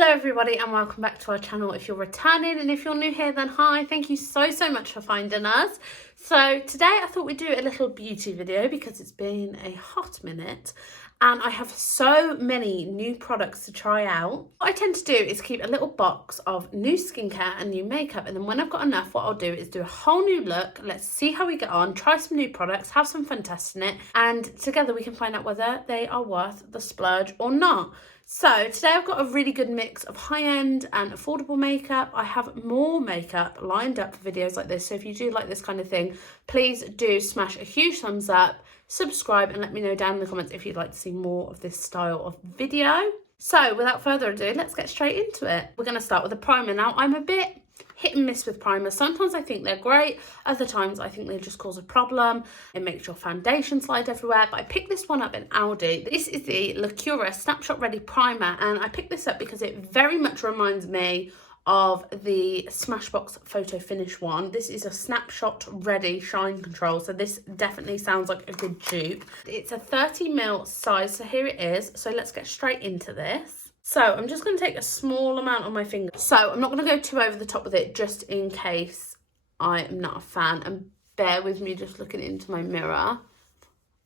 Hello everybody and welcome back to our channel. If you're returning and if you're new here, then hi, thank you so much for finding us. So today I thought we'd do a little beauty video because it's been a hot minute and I have so many new products to try out. What I tend to do is keep a little box of new skincare and new makeup, and then when I've got enough, what I'll do is do a whole new look. Let's see how we get on, try some new products, have some fun testing it, and together we can find out whether they are worth the splurge or not. So today I've got a really good mix of high-end and affordable makeup. I have more makeup lined up for videos like this, so if you do like this kind of thing, please do smash a huge thumbs up, subscribe, and let me know down in the comments if you'd like to see more of this style of video. So without further ado, let's get straight into it. We're going to start with a primer. Now, I'm a bit hit and miss with primers. Sometimes I think they're great, other times I think they just cause a problem. It makes your foundation slide everywhere, but I picked this one up in Aldi. This is the Lacura Snapshot Ready Primer, and I picked this up because it very much reminds me of the Smashbox Photo Finish one. This is a Snapshot Ready Shine Control, so this definitely sounds like a good dupe. It's a 30ml size, so here it is. So let's get straight into this. So I'm just going to take a small amount on my finger. So I'm not going to go too over the top with it, just in case I am not a fan. And bear with me just looking into my mirror.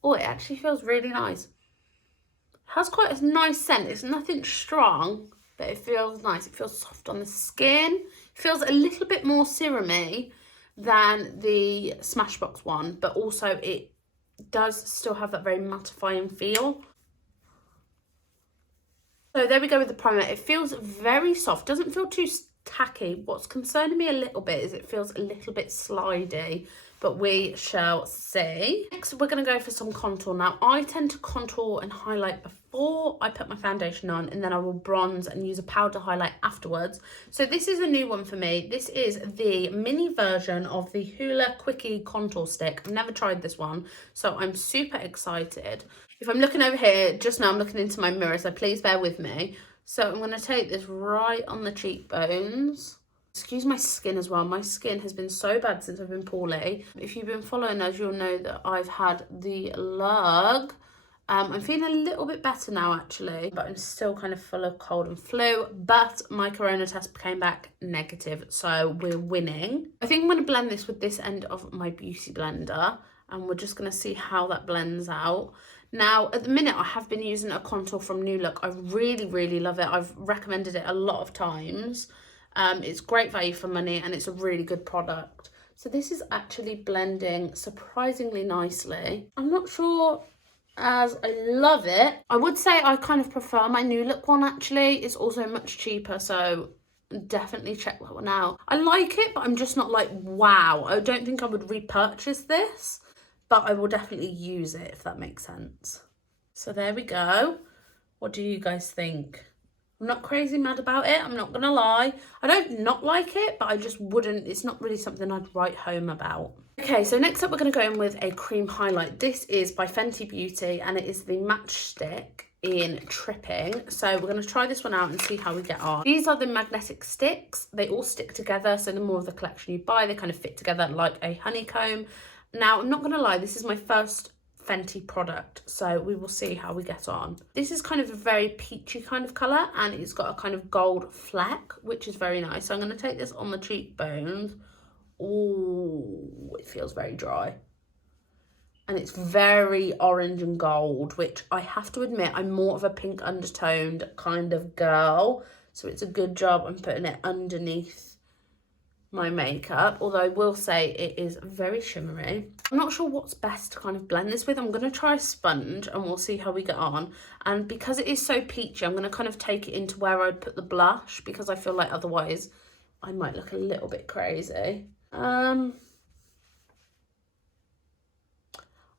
Oh, it actually feels really nice. It has quite a nice scent. It's nothing strong, but it feels nice. It feels soft on the skin. It feels a little bit more serum-y than the Smashbox one, but also it does still have that very mattifying feel. So there we go with the primer. It feels very soft, doesn't feel too tacky. What's concerning me a little bit is it feels a little bit slidey, but we shall see. Next, we're going to go for some contour. Now, I tend to contour and highlight before I put my foundation on, and then I will bronze and use a powder highlight afterwards. So this is a new one for me. This is the mini version of the Hoola Quickie Contour Stick. I've never tried this one, so I'm super excited. If I'm looking over here, just now I'm looking into my mirror, so please bear with me. So I'm going to take this right on the cheekbones. Excuse my skin as well. My skin has been so bad since I've been poorly. If you've been following us, you'll know that I've had the lug. I'm feeling a little bit better now, actually, but I'm still kind of full of cold and flu. But my corona test came back negative, so we're winning. I think I'm going to blend this with this end of my beauty blender, and we're just going to see how that blends out. Now, at the minute, I have been using a contour from New Look. I really love it. I've recommended it a lot of times. It's great value for money and it's a really good product. So this is actually blending surprisingly nicely. I'm not sure as I love it. I would say I kind of prefer my New Look one, actually. It's also much cheaper, so definitely check that one out. I like it, but I'm just not like, wow. I don't think I would repurchase this, but I will definitely use it, if that makes sense. So there we go. What do you guys think? I'm not crazy mad about it, I'm not gonna lie. I don't not like it, but I just wouldn't, it's not really something I'd write home about. Okay, so next up we're gonna go in with a cream highlight. This is by Fenty Beauty and it is the Matchstick in Tripping. So we're gonna try this one out and see how we get on. These are the magnetic sticks. They all stick together, so the more of the collection you buy, they kind of fit together like a honeycomb. Now, I'm not gonna lie, this is my first Fenty product, so we will see how we get on. This is kind of a very peachy kind of colour, and it's got a kind of gold fleck, which is very nice. So I'm going to take this on the cheekbones. Oh, it feels very dry. And it's very orange and gold, which I have to admit, I'm more of a pink undertoned kind of girl. So it's a good job I'm putting it underneath my makeup, although I will say it is very shimmery. I'm not sure what's best to kind of blend this with. I'm going to try a sponge and we'll see how we get on. And because it is so peachy, I'm going to kind of take it into where I'd put the blush, because I feel like otherwise I might look a little bit crazy. I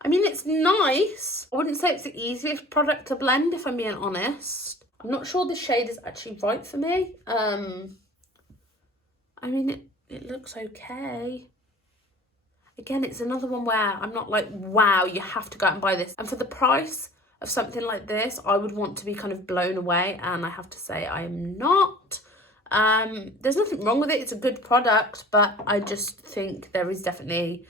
mean, it's nice. I wouldn't say it's the easiest product to blend, if I'm being honest. I'm not sure the shade is actually right for me. I mean, it looks okay. Again, it's another one where I'm not like, wow, you have to go out and buy this. And for the price of something like this, I would want to be kind of blown away, and I have to say I am not. There's nothing wrong with it. It's a good product, but I just think there is definitely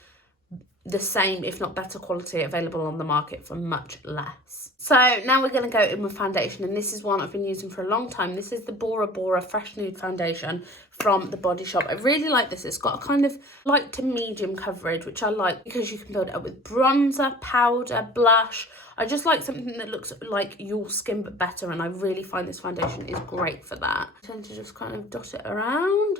the same, if not better quality, available on the market for much less. So now we're going to go in with foundation, and this is one I've been using for a long time. This is the Bora Bora Fresh Nude Foundation from The Body Shop. I really like this. It's got a kind of light to medium coverage, which I like because you can build it up with bronzer, powder, blush. I just like something that looks like your skin but better, and I really find this foundation is great for that. I tend to just kind of dot it around.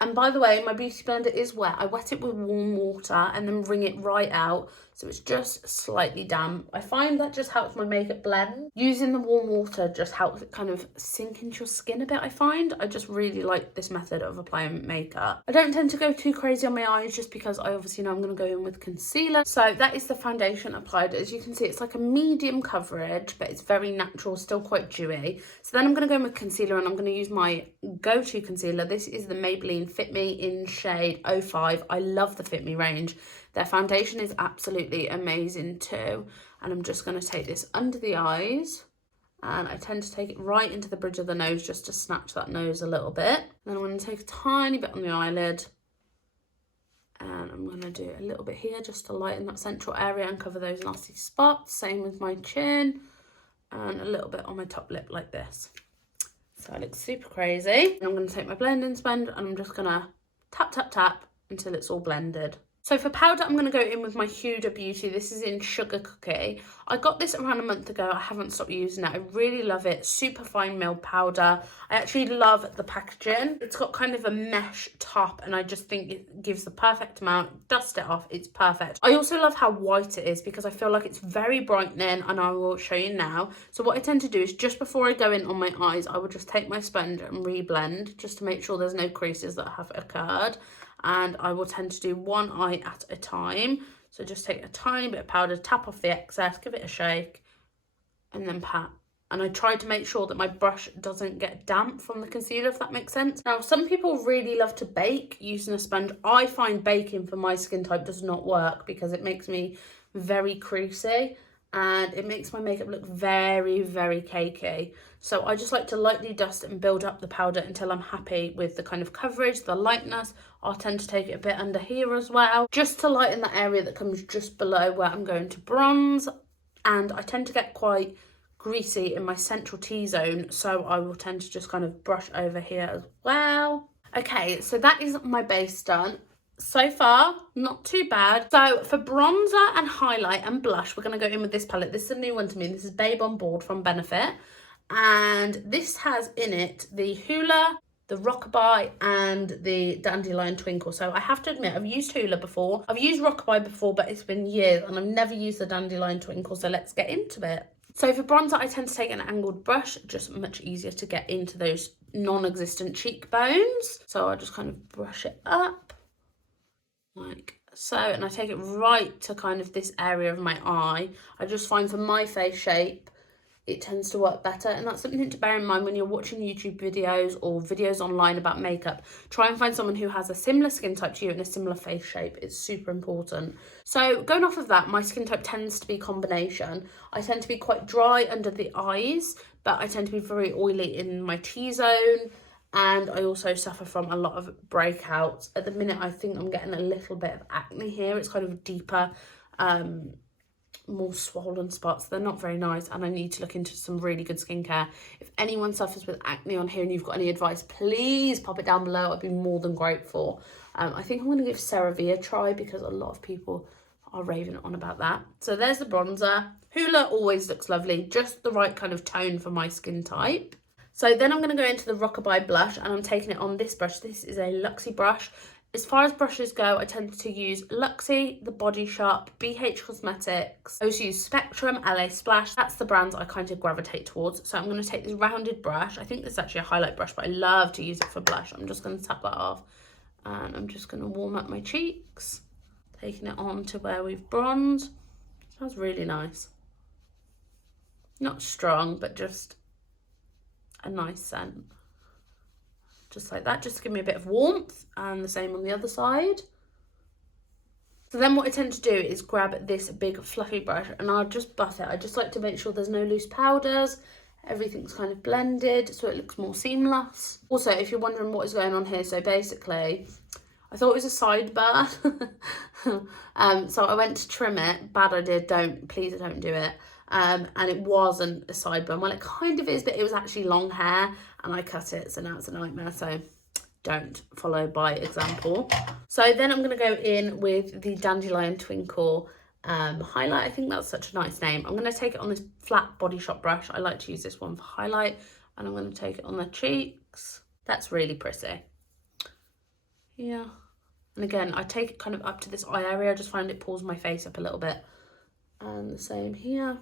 And by the way, my beauty blender is wet. I wet it with warm water and then wring it right out, so it's just slightly damp. I find that just helps my makeup blend. Using the warm water just helps it kind of sink into your skin a bit, I find. I just really like this method of applying makeup. I don't tend to go too crazy on my eyes just because I obviously know I'm going to go in with concealer. So that is the foundation applied. As you can see, it's like a medium coverage, but it's very natural, still quite dewy. So then I'm going to go in with concealer, and I'm going to use my go-to concealer. This is the Maybelline Fit Me in shade 05. I love the Fit Me range. Their foundation is absolutely amazing too. And I'm just going to take this under the eyes, and I tend to take it right into the bridge of the nose just to snatch that nose a little bit. Then I'm going to take a tiny bit on the eyelid, and I'm going to do a little bit here just to lighten that central area and cover those nasty spots. Same with my chin, and a little bit on my top lip like this. So it looks super crazy. I'm going to take my blending sponge, and I'm just going to tap, tap, tap until it's all blended. So for powder, I'm going to go in with my Huda Beauty. This is in Sugar Cookie. I got this around a month ago. I haven't stopped using it. I really love it. Super fine milled powder. I actually love the packaging. It's got kind of a mesh top, and I just think it gives the perfect amount. Dust it off. It's perfect. I also love how white it is because I feel like it's very brightening, and I will show you now. So what I tend to do is just before I go in on my eyes, I will just take my sponge and reblend just to make sure there's no creases that have occurred. And I will tend to do one eye at a time. So just take a tiny bit of powder, tap off the excess, give it a shake, and then pat. And I try to make sure that my brush doesn't get damp from the concealer, if that makes sense. Now, some people really love to bake using a sponge. I find baking for my skin type does not work because it makes me very creasy, and it makes my makeup look very, very cakey. So I just like to lightly dust and build up the powder until I'm happy with the kind of coverage, the lightness. I'll tend to take it a bit under here as well, just to lighten the area that comes just below where I'm going to bronze. And I tend to get quite greasy in my central T-zone, so I will tend to just kind of brush over here as well. Okay, so that is my base done. So far, not too bad. So for bronzer and highlight and blush, we're going to go in with this palette. This is a new one to me. This is Babe on Board from Benefit. And this has in it the Hoola, the Rockabye, and the Dandelion Twinkle. So I have to admit, I've used Hoola before. I've used Rockabye before, but it's been years, and I've never used the Dandelion Twinkle. So let's get into it. So for bronzer, I tend to take an angled brush, just much easier to get into those non-existent cheekbones. So I just kind of brush it up like so, and I take it right to kind of this area of my eye. I just find for my face shape, it tends to work better, and that's something to bear in mind when you're watching YouTube videos or videos online about makeup. Try and find someone who has a similar skin type to you and a similar face shape. It's super important. So going off of that, my skin type tends to be combination. I tend to be quite dry under the eyes, but I tend to be very oily in my T-zone, and I also suffer from a lot of breakouts. At the minute, I think I'm getting a little bit of acne here. It's kind of deeper, more swollen spots. They're not very nice, and I need to look into some really good skincare. If anyone suffers with acne on here and you've got any advice, please pop it down below. I'd be more than grateful. I think I'm going to give CeraVe a try because a lot of people are raving on about that. So there's the bronzer. Hoola always looks lovely, just the right kind of tone for my skin type. So then I'm going to go into the Rockabye blush, and I'm taking it on this brush. This is a Luxie brush. As far as brushes go, I tend to use Luxie, The Body Shop, BH Cosmetics. I also use Spectrum, LA Splash. That's the brands I kind of gravitate towards. So I'm going to take this rounded brush. I think this is actually a highlight brush, but I love to use it for blush. I'm just going to tap that off, and I'm just going to warm up my cheeks, taking it on to where we've bronzed. Smells really nice. Not strong, but just a nice scent. Just like that, just to give me a bit of warmth, and the same on the other side. So then what I tend to do is grab this big fluffy brush, and I'll just buff it. I just like to make sure there's no loose powders, everything's kind of blended so it looks more seamless. Also, if you're wondering what is going on here, so basically I thought it was a sideburn. So I went to trim it. Bad idea, please don't do it. And it wasn't a sideburn. Well, it kind of is, but it was actually long hair and I cut it, so now it's a nightmare. So don't follow by example. So then I'm going to go in with the Dandelion Twinkle highlight. I think that's such a nice name. I'm going to take it on this flat Body Shop brush. I like to use this one for highlight, and I'm going to take it on the cheeks. That's really pretty. Yeah. And again, I take it kind of up to this eye area. I just find it pulls my face up a little bit. And the same here.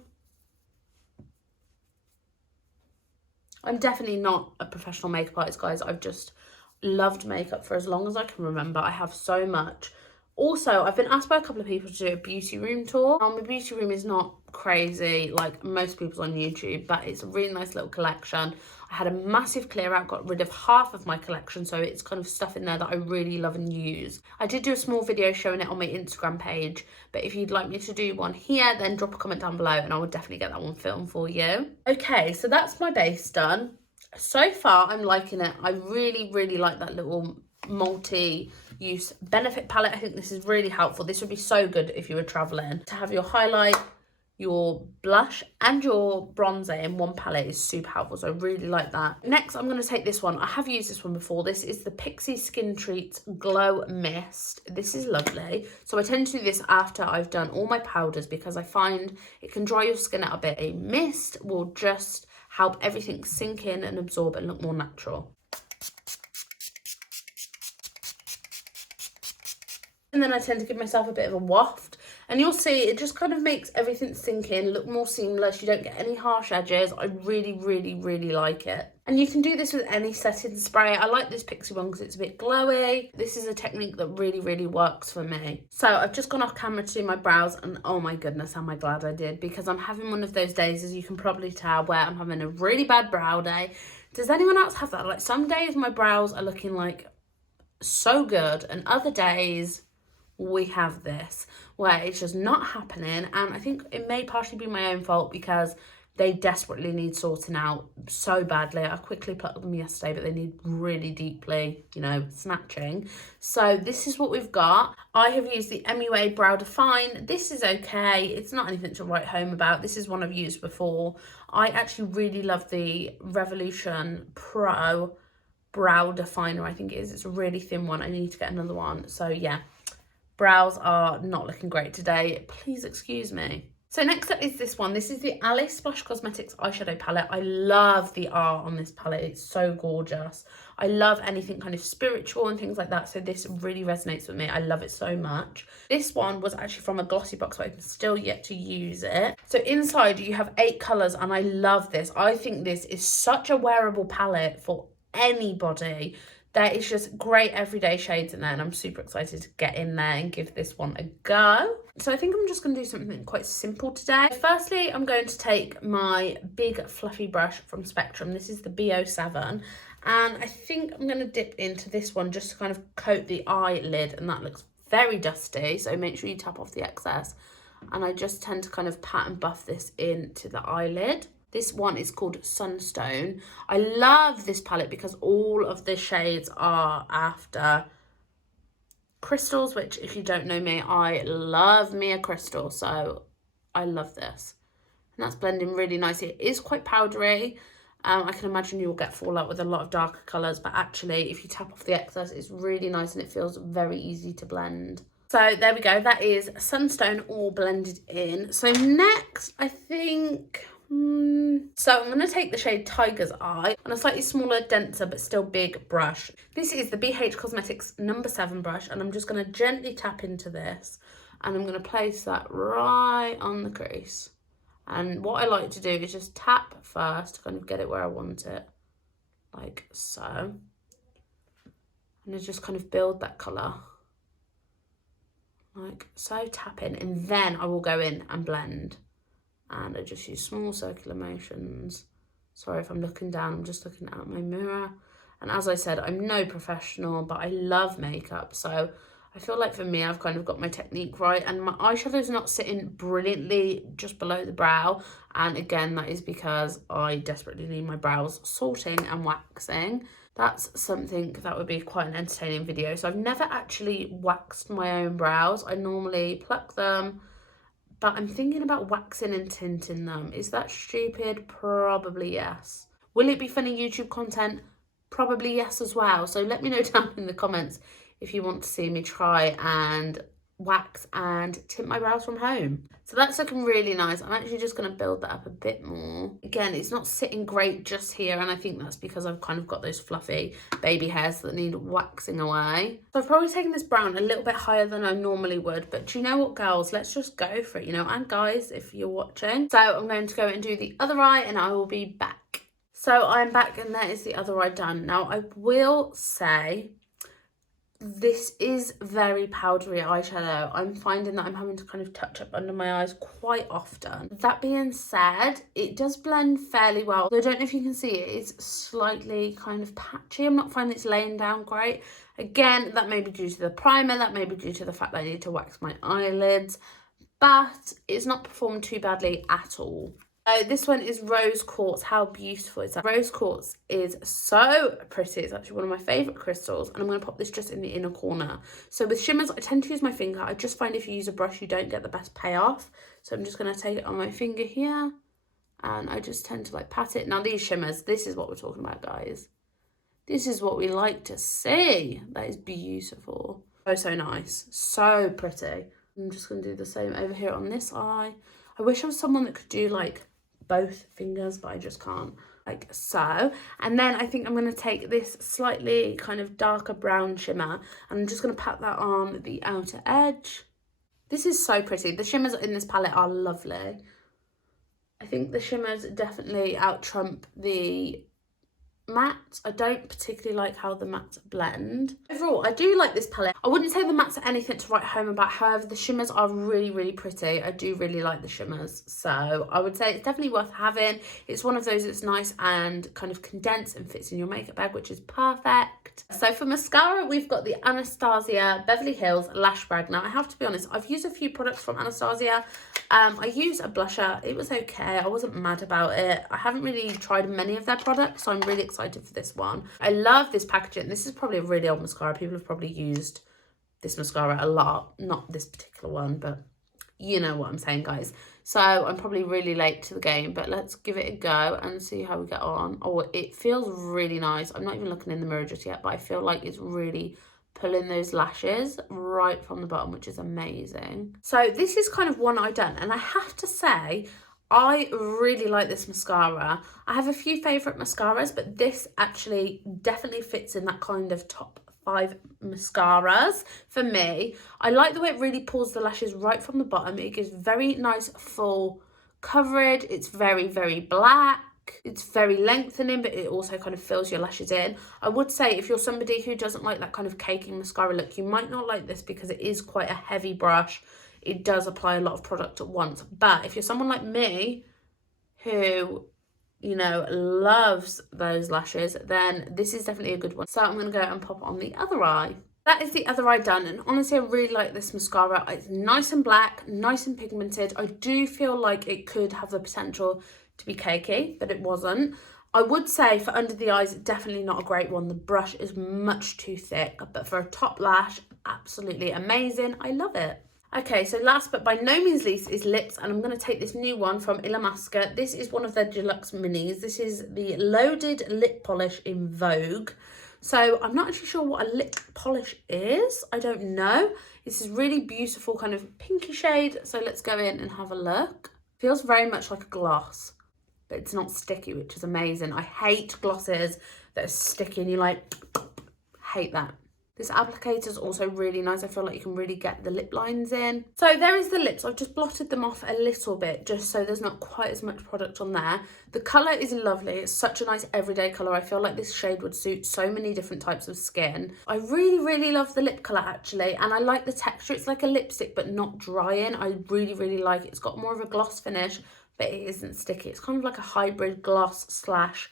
I'm definitely not a professional makeup artist, guys. I've just loved makeup for as long as I can remember. I have so much. Also, I've been asked by a couple of people to do a beauty room tour. My beauty room is not crazy like most people's on YouTube, but it's a really nice little collection. I had a massive clear out, got rid of half of my collection, so it's kind of stuff in there that I really love and use. I did do a small video showing it on my Instagram page, but if you'd like me to do one here, then drop a comment down below and I will definitely get that one filmed for you. Okay, so that's my base done. So far, I'm liking it. I really, really like that little multi-use benefit palette. I think this is really helpful. This would be so good if you were traveling. To have your highlight, your blush and your bronzer in one palette is super helpful, so I really like that. Next, I'm going to take this one. I have used this one before. This is the Pixi Skin Treats Glow Mist. This is lovely. So I tend to do this after I've done all my powders because I find it can dry your skin out a bit. A mist will just help everything sink in and absorb and look more natural. And then I tend to give myself a bit of a waft, and you'll see it just kind of makes everything sink in, look more seamless. You don't get any harsh edges. I really, really, really like it. And you can do this with any setting spray. I like this Pixi one because it's a bit glowy. This is a technique that really, really works for me. So I've just gone off camera to do my brows, and oh my goodness, am I glad I did, because I'm having one of those days, as you can probably tell, where I'm having a really bad brow day. Does anyone else have that? Like, some days my brows are looking like so good, and other days we have this where it's just not happening. And I think it may partially be my own fault because they desperately need sorting out so badly. I quickly plucked them yesterday, but they need really deeply, you know, snatching. So this is what we've got. I have used the MUA Brow Define. This is okay. It's not anything to write home about. This is one I've used before. I actually really love the Revolution Pro Brow Definer, I think it is. It's a really thin one. I need to get another one. So yeah. Brows are not looking great today. Please excuse me. So next up is this one. This is the Alice Splash Cosmetics eyeshadow palette. I love the art on this palette. It's so gorgeous. I love anything kind of spiritual and things like that. So this really resonates with me. I love it so much. This one was actually from a glossy box, but I'm still yet to use it. So inside you have 8 colours, and I love this. I think this is such a wearable palette for anybody. There is just great everyday shades in there, and I'm super excited to get in there and give this one a go. So I think I'm just going to do something quite simple today. Firstly, I'm going to take my big fluffy brush from Spectrum. This is the B07, and I think I'm going to dip into this one just to kind of coat the eyelid, and that looks very dusty, so make sure you tap off the excess. And I just tend to kind of pat and buff this into the eyelid. This one is called Sunstone. I love this palette because all of the shades are after crystals, which, if you don't know me, I love me a crystal, so I love this. And that's blending really nicely. It is quite powdery. I can imagine you will get fallout with a lot of darker colours, but actually, if you tap off the excess, it's really nice and it feels very easy to blend. So there we go. That is Sunstone all blended in. So next, I think... So I'm going to take the shade Tiger's Eye on a slightly smaller, denser, but still big brush. This is the BH Cosmetics number 7 brush, and I'm just going to gently tap into this, and I'm going to place that right on the crease. And what I like to do is just tap first to kind of get it where I want it, like so. And I just kind of build that colour, like so, tap in, and then I will go in and blend. And I just use small circular motions. Sorry if I'm looking down, I'm just looking at my mirror. And as I said, I'm no professional, but I love makeup. So I feel like for me, I've kind of got my technique right. And my eyeshadow's not sitting brilliantly just below the brow. And again, that is because I desperately need my brows sorting and waxing. That's something that would be quite an entertaining video. So I've never actually waxed my own brows. I normally pluck them, but I'm thinking about waxing and tinting them. Is that stupid? Probably yes. Will it be funny YouTube content? Probably yes as well. So let me know down in the comments if you want to see me try and wax and tint my brows from home. So that's looking really nice. I'm actually just going to build that up a bit more. Again, it's not sitting great just here, and I think that's because I've kind of got those fluffy baby hairs that need waxing away. So I've probably taken this brown a little bit higher than I normally would, but do you know what, girls? Let's just go for it, you know, and guys, if you're watching. So I'm going to go and do the other eye, and I will be back. So I'm back, and that is the other eye done. Now, I will say this is very powdery eyeshadow. I'm finding that I'm having to kind of touch up under my eyes quite often. That being said, it does blend fairly well. Though I don't know if you can see it, it's slightly kind of patchy. I'm not finding it's laying down great. Again, that may be due to the primer, that may be due to the fact that I need to wax my eyelids, but it's not performed too badly at all. This one is Rose Quartz. How beautiful is that? Rose Quartz is so pretty. It's actually one of my favourite crystals, and I'm going to pop this just in the inner corner. So with shimmers, I tend to use my finger. I just find if you use a brush, you don't get the best payoff. So I'm just going to take it on my finger here, and I just tend to like pat it. Now these shimmers, this is what we're talking about, guys. This is what we like to see. That is beautiful. So, so nice. So pretty. I'm just going to do the same over here on this eye. I wish I was someone that could do like both fingers, but I just can't, like so. And then I think I'm going to take this slightly kind of darker brown shimmer, and I'm just going to pat that on the outer edge. This is so pretty. The shimmers in this palette are lovely. I think the shimmers definitely out-trump the mattes. I don't particularly like how the mattes blend. Overall, I do like this palette. I wouldn't say the mattes are anything to write home about. However, the shimmers are really, really pretty. I do really like the shimmers. So I would say it's definitely worth having. It's one of those that's nice and kind of condensed and fits in your makeup bag, which is perfect. So for mascara, we've got the Anastasia Beverly Hills Lash Brag. Now, I have to be honest, I've used a few products from Anastasia. I used a blusher. It was okay. I wasn't mad about it. I haven't really tried many of their products, so I'm really excited for this one. I love this packaging. This is probably a really old mascara. People have probably used this mascara a lot. Not this particular one, but you know what I'm saying, guys. So I'm probably really late to the game, but let's give it a go and see how we get on. Oh, it feels really nice. I'm not even looking in the mirror just yet, but I feel like it's really pulling those lashes right from the bottom, which is amazing. So this is kind of one eye done, and I have to say I really like this mascara. I have a few favourite mascaras, but this actually definitely fits in that kind of top 5 mascaras for me. I like the way it really pulls the lashes right from the bottom. It gives very nice full coverage. It's very, very black. It's very lengthening, but it also kind of fills your lashes in. I would say if you're somebody who doesn't like that kind of caking mascara look, you might not like this because it is quite a heavy brush. It does apply a lot of product at once. But if you're someone like me who, you know, loves those lashes, then this is definitely a good one. So I'm going to go and pop it on the other eye. That is the other eye done, and honestly I really like this mascara. It's nice and black, nice and pigmented. I do feel like it could have the potential to be cakey, but it wasn't. I would say for under the eyes, definitely not a great one. The brush is much too thick, but for a top lash, absolutely amazing. I love it. Okay, so last but by no means least is lips, and I'm going to take this new one from Illamasqua. This is one of their deluxe minis. This is the Loaded Lip Polish in Vogue. So I'm not actually sure what a lip polish is. I don't know. This is really beautiful kind of pinky shade. So let's go in and have a look. Feels very much like a gloss, but it's not sticky, which is amazing. I hate glosses that are sticky and you like, hate that. This applicator is also really nice. I feel like you can really get the lip lines in. So there is the lips. I've just blotted them off a little bit just so there's not quite as much product on there. The colour is lovely. It's such a nice everyday colour. I feel like this shade would suit so many different types of skin. I really, really love the lip colour actually, and I like the texture. It's like a lipstick but not drying. I really, really like it. It's got more of a gloss finish, but it isn't sticky. It's kind of like a hybrid gloss slash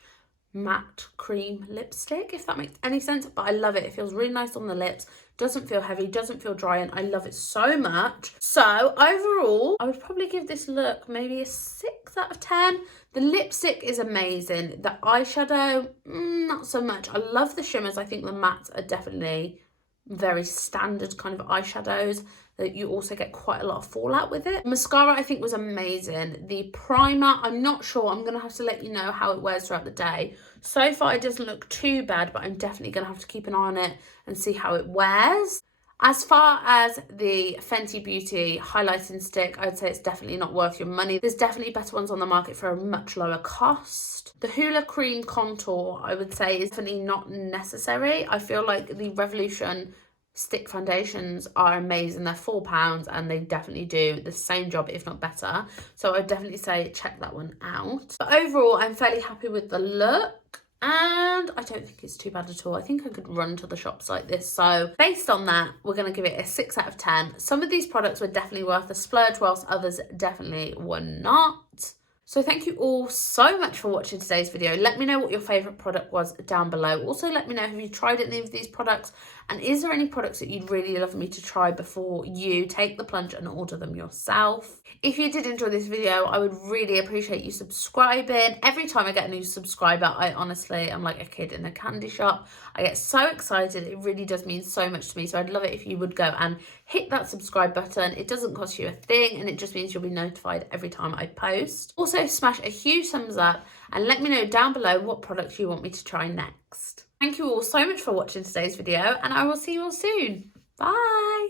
matte cream lipstick, if that makes any sense. But I love it. It feels really nice on the lips, doesn't feel heavy, doesn't feel dry, and I love it so much. So overall, I would probably give this look maybe a 6 out of 10. The lipstick is amazing. The eyeshadow, not so much. I love the shimmers. I think the mattes are definitely very standard kind of eyeshadows that you also get quite a lot of fallout with it. Mascara I think was amazing. The primer, I'm not sure. I'm going to have to let you know how it wears throughout the day. So far it doesn't look too bad, but I'm definitely going to have to keep an eye on it and see how it wears. As far as the Fenty Beauty highlighting stick, I would say it's definitely not worth your money. There's definitely better ones on the market for a much lower cost. The Hoola Cream Contour, I would say, is definitely not necessary. I feel like the Revolution stick foundations are amazing. They're £4 and they definitely do the same job, if not better. So I'd definitely say check that one out. But overall, I'm fairly happy with the look. And I don't think it's too bad at all. I think I could run to the shops like this. So based on that, we're going to give it a 6 out of 10. Some of these products were definitely worth the splurge, whilst others definitely were not. So thank you all so much for watching today's video. Let me know what your favourite product was down below. Also, let me know, have you tried any of these products? And is there any products that you'd really love me to try before you take the plunge and order them yourself? If you did enjoy this video, I would really appreciate you subscribing. Every time I get a new subscriber, I honestly am like a kid in a candy shop. I get so excited. It really does mean so much to me. So I'd love it if you would go and hit that subscribe button. It doesn't cost you a thing, and it just means you'll be notified every time I post. Also, smash a huge thumbs up and let me know down below what products you want me to try next. Thank you all so much for watching today's video, and I will see you all soon. Bye!